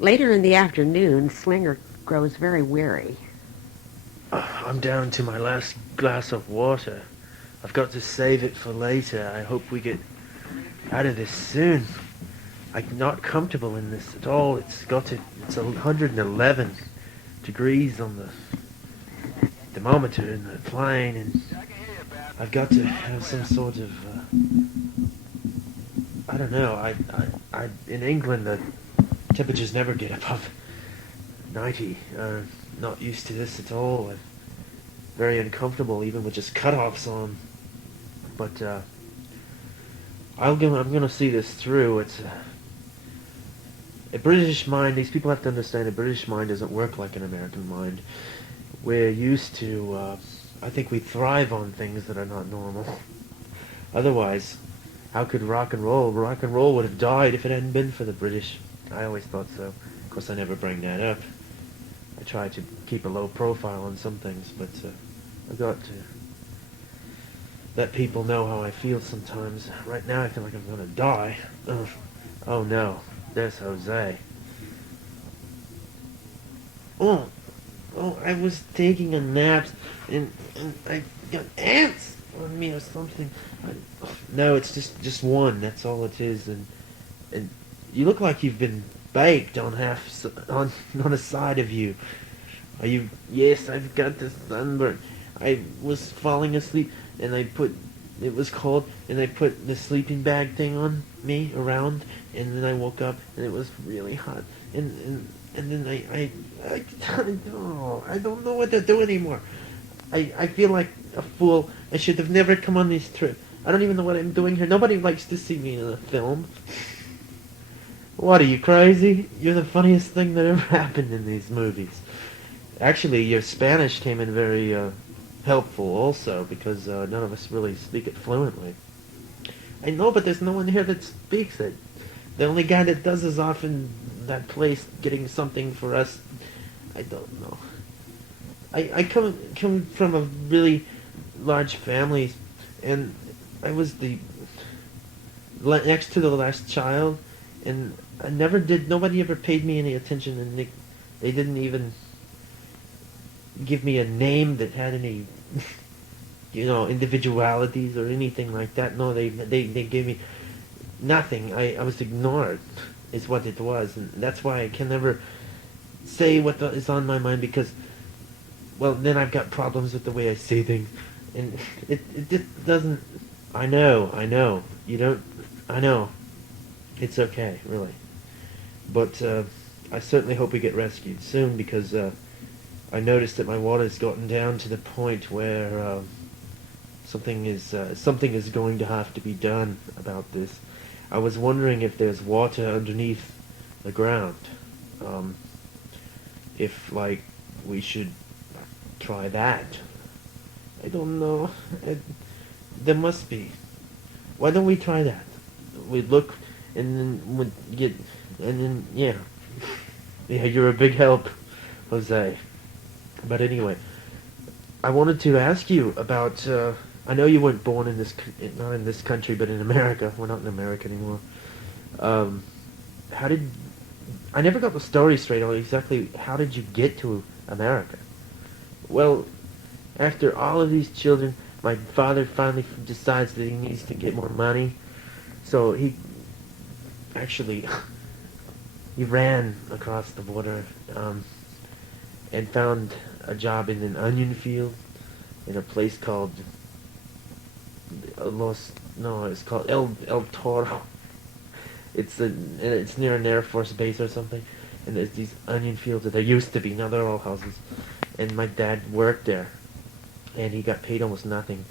Later in the afternoon, Slinger grows very weary. I'm down to my last glass of water. I've got to save it for later. I hope we get out of this soon. I'm not comfortable in this at all. It's 111 degrees on the thermometer in the plane, and I've got to have some sort of, I don't know. In England, the temperatures never get above 90. Not used to this at all. I'm very uncomfortable, even with just cutoffs on. But I'm gonna see this through. It's a British mind. These people have to understand a British mind doesn't work like an American mind. We're used to. I think we thrive on things that are not normal. Otherwise, how could rock and roll? Rock and roll would have died if it hadn't been for the British. I always thought so. Of course, I never bring that up. I try to keep a low profile on some things, but I've got to let people know how I feel sometimes. Right now, I feel like I'm gonna die. Ugh. Oh no, there's Jose. Oh, I was taking a nap, and I got ants on me or something. No, it's just one. That's all it is, and you look like you've been baked on on a side of you. Are you? Yes, I've got the sunburn. I was falling asleep, and it was cold, and I put the sleeping bag thing on me around, and then I woke up, and it was really hot, and then I don't know what to do anymore. I feel like a fool. I should have never come on this trip. I don't even know what I'm doing here. Nobody likes to see me in a film. What, are you crazy? You're the funniest thing that ever happened in these movies. Actually, your Spanish came in very helpful also, because none of us really speak it fluently. I know, but there's no one here that speaks it. The only guy that does is off in that place getting something for us. I don't know. I come from a really large family, and I was the next to the last child, and I never did. Nobody ever paid me any attention, and they didn't even give me a name that had any, individualities or anything like that. No, they gave me nothing. I was ignored, is what it was, and that's why I can never say what is on my mind, because, well, then I've got problems with the way I say things, and it just doesn't. I know. You don't. I know. It's okay, really. But I certainly hope we get rescued soon, because I noticed that my water's gotten down to the point where something is going to have to be done about this. I was wondering if there's water underneath the ground. If, like, we should try that. I don't know. There must be. Why don't we try that? We look, and then we get, and then, yeah. Yeah, you're a big help, Jose. But anyway, I wanted to ask you about, I know you weren't born in not in this country, but in America. We're not in America anymore. Um, how did, I never got the story straight on exactly how did you get to America? Well, after all of these children, my father finally decides that he needs to get more money. So he actually he ran across the border and found a job in an onion field in a place called it's called El Toro. It's near an Air Force base or something, and there's these onion fields that there used to be. Now they're all houses, and my dad worked there, and he got paid almost nothing,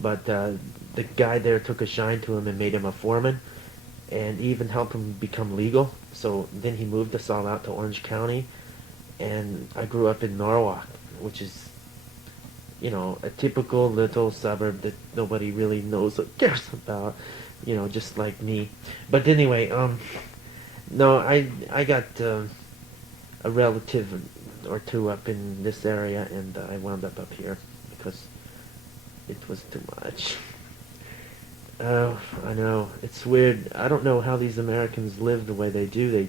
but the guy there took a shine to him and made him a foreman, and even helped him become legal. So then he moved us all out to Orange County, and I grew up in Norwalk, which is, a typical little suburb that nobody really knows or cares about, just like me. But anyway, no, I got a relative or two up in this area, and I wound up here because it was too much. Oh, I know. It's weird. I don't know how these Americans live the way they do.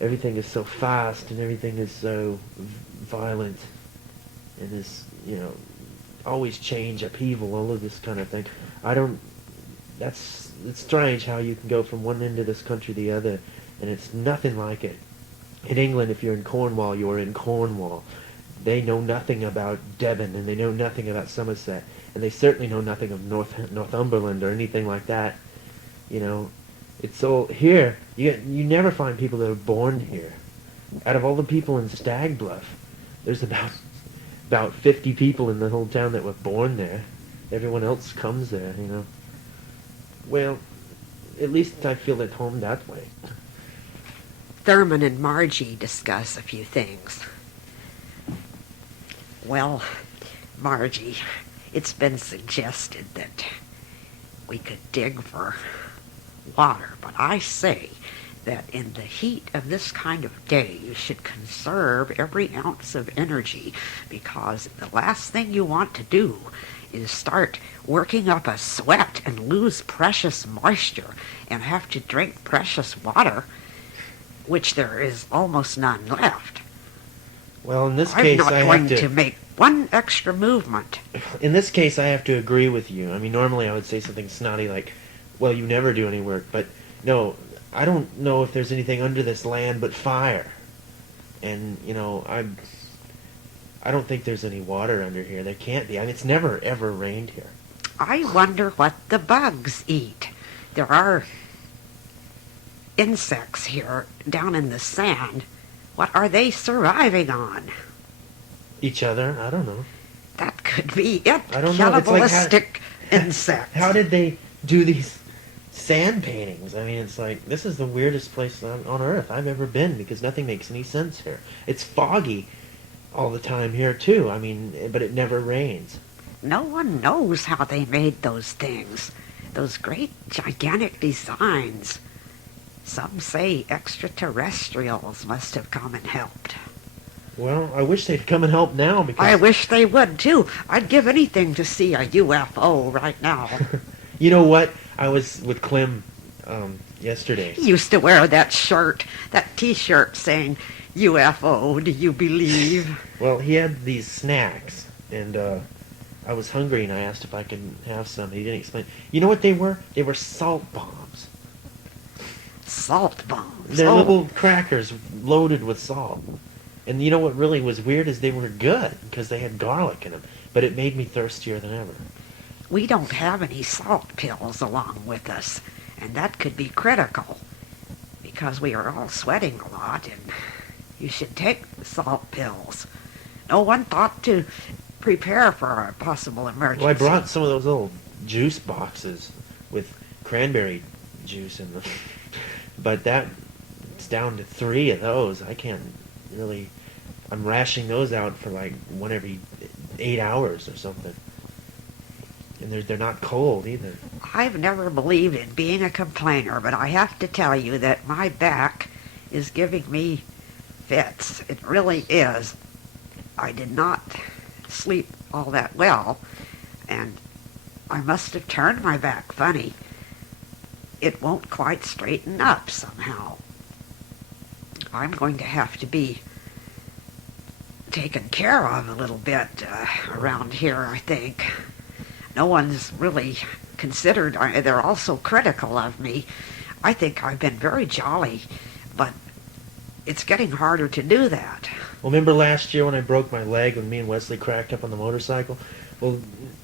everything is so fast and everything is so violent and is, always change, upheaval, all of this kind of thing. I don't. It's strange how you can go from one end of this country to the other, and it's nothing like it. In England, if you're in Cornwall, you're in Cornwall. They know nothing about Devon, and they know nothing about Somerset, and they certainly know nothing of Northumberland or anything like that. It's all here. You never find people that are born here. Out of all the people in Stag Bluff, there's about 50 people in the whole town that were born there. Everyone else comes there. Well, at least I feel at home that way. Thurman and Margie discuss a few things. Well, Margie, it's been suggested that we could dig for water, but I say that in the heat of this kind of day, you should conserve every ounce of energy, because the last thing you want to do is start working up a sweat and lose precious moisture and have to drink precious water, which there is almost none left. Well, in this case, I'm not going to make one extra movement. In this case, I have to agree with you. I mean, normally I would say something snotty like, well, you never do any work, but no, I don't know if there's anything under this land but fire. And, I don't think there's any water under here. There can't be. I mean, it's never, ever rained here. I wonder what the bugs eat. There are insects here down in the sand. What are they surviving on? Each other? I don't know. That could be it. I don't know. It's cannibalistic insects. How did they do these sand paintings? I mean, it's like, this is the weirdest place on earth I've ever been, because nothing makes any sense here. It's foggy all the time here, too. I mean, but it never rains. No one knows how they made those things. Those great, gigantic designs. Some say extraterrestrials must have come and helped. Well, I wish they'd come and help now, because... I wish they would, too. I'd give anything to see a UFO right now. You know what? I was with Clem yesterday. He used to wear that shirt, that T-shirt saying, UFO, do you believe? Well, he had these snacks, and I was hungry, and I asked if I could have some. He didn't explain. You know what they were? They were salt bombs. Salt bombs? They're little crackers loaded with salt. And you know what really was weird is they were good, because they had garlic in them. But it made me thirstier than ever. We don't have any salt pills along with us, and that could be critical, because we are all sweating a lot, and you should take salt pills. No one thought to prepare for a possible emergency. Well, I brought some of those little juice boxes with cranberry juice in them. But it's down to 3 of those. I can't really... I'm rationing those out for like one every 8 hours or something. And they're not cold either. I've never believed in being a complainer, but I have to tell you that my back is giving me fits. It really is. I did not sleep all that well, and I must have turned my back funny. It won't quite straighten up somehow. I'm going to have to be taken care of a little bit around here, I think. No one's really considered, they're all so critical of me. I think I've been very jolly, but it's getting harder to do that. Well, remember last year when I broke my leg when me and Wesley cracked up on the motorcycle? Well,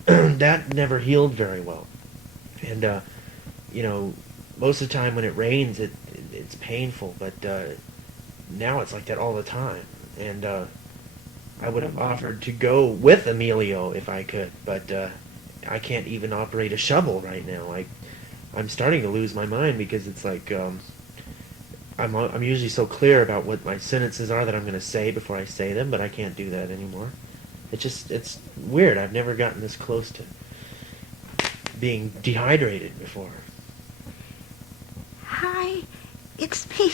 that never healed very well. And, most of the time when it rains, it's painful, but now it's like that all the time. And I would have offered to go with Emilio if I could, but I can't even operate a shovel right now. I'm starting to lose my mind, because it's like I'm usually so clear about what my sentences are that I'm going to say before I say them, but I can't do that anymore. It's weird. I've never gotten this close to being dehydrated before. Hi, it's me.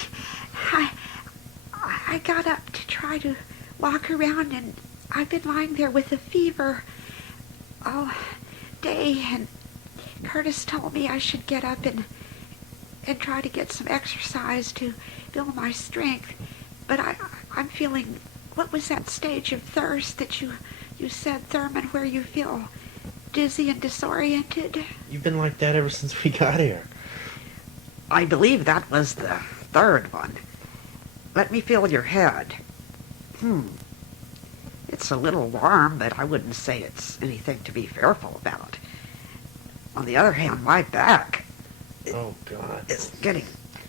I got up to try to walk around, and I've been lying there with a fever all day, and Curtis told me I should get up and and try to get some exercise to build my strength. But I'm feeling, what was that stage of thirst that you said, Thurman, where you feel dizzy and disoriented? You've been like that ever since we got here. I believe that was the third one. Let me feel your head. It's a little warm, but I wouldn't say it's anything to be fearful about. On the other hand, my back Oh, God. is getting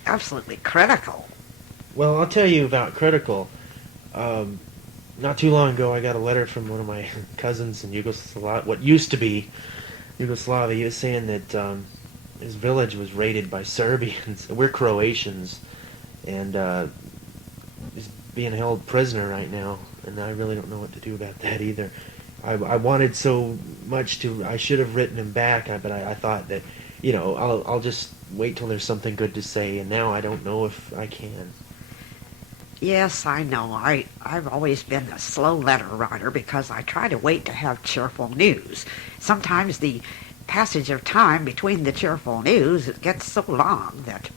absolutely critical. Well, I'll tell you about critical. Not too long ago, I got a letter from one of my cousins in Yugoslavia, what used to be Yugoslavia. He was saying that his village was raided by Serbians. We're Croatians, and he's being held prisoner right now, and I really don't know what to do about that either. I wanted so much to, I should have written him back, but I thought that, I'll just wait till there's something good to say, and now I don't know if I can. Yes, I know. I've always been a slow letter writer because I try to wait to have cheerful news. Sometimes the passage of time between the cheerful news, it gets so long that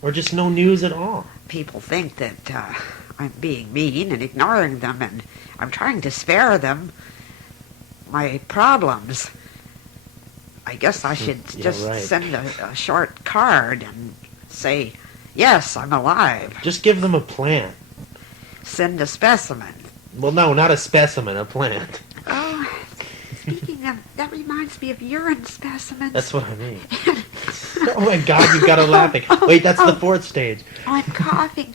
Or just no news at all. people think that I'm being mean and ignoring them, and I'm trying to spare them my problems. I guess I should Yeah, just right. send a short card and say, yes, I'm alive. Just give them a plant. Send a specimen. Well, no, not a specimen, a plant. Oh, speaking of, that reminds me of urine specimens. That's what I mean. Oh my God, you've got her laughing. Wait, that's the fourth stage. I'm coughing.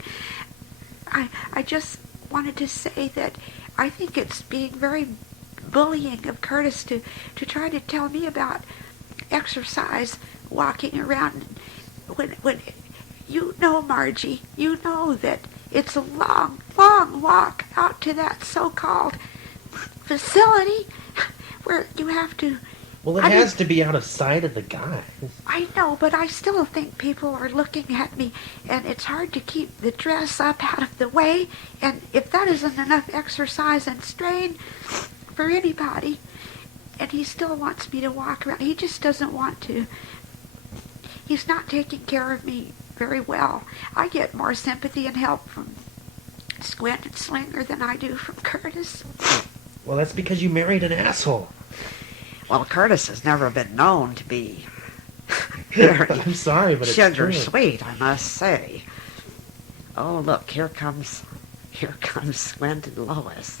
I just wanted to say that I think it's being very bullying of Curtis to try to tell me about exercise, walking around. When you know, Margie, you know that it's a long, long walk out to that so-called facility where you have to... Well, it has to be out of sight of the guys. I know, but I still think people are looking at me, and it's hard to keep the dress up out of the way, and if that isn't enough exercise and strain for anybody, and he still wants me to walk around, he just doesn't want to. He's not taking care of me very well. I get more sympathy and help from Squint and Slinger than I do from Curtis. Well, that's because you married an asshole. Well, Curtis has never been known to be very I'm sorry, but it's sugar true. sweet, I must say. Oh, look, here comes Squint and Lois.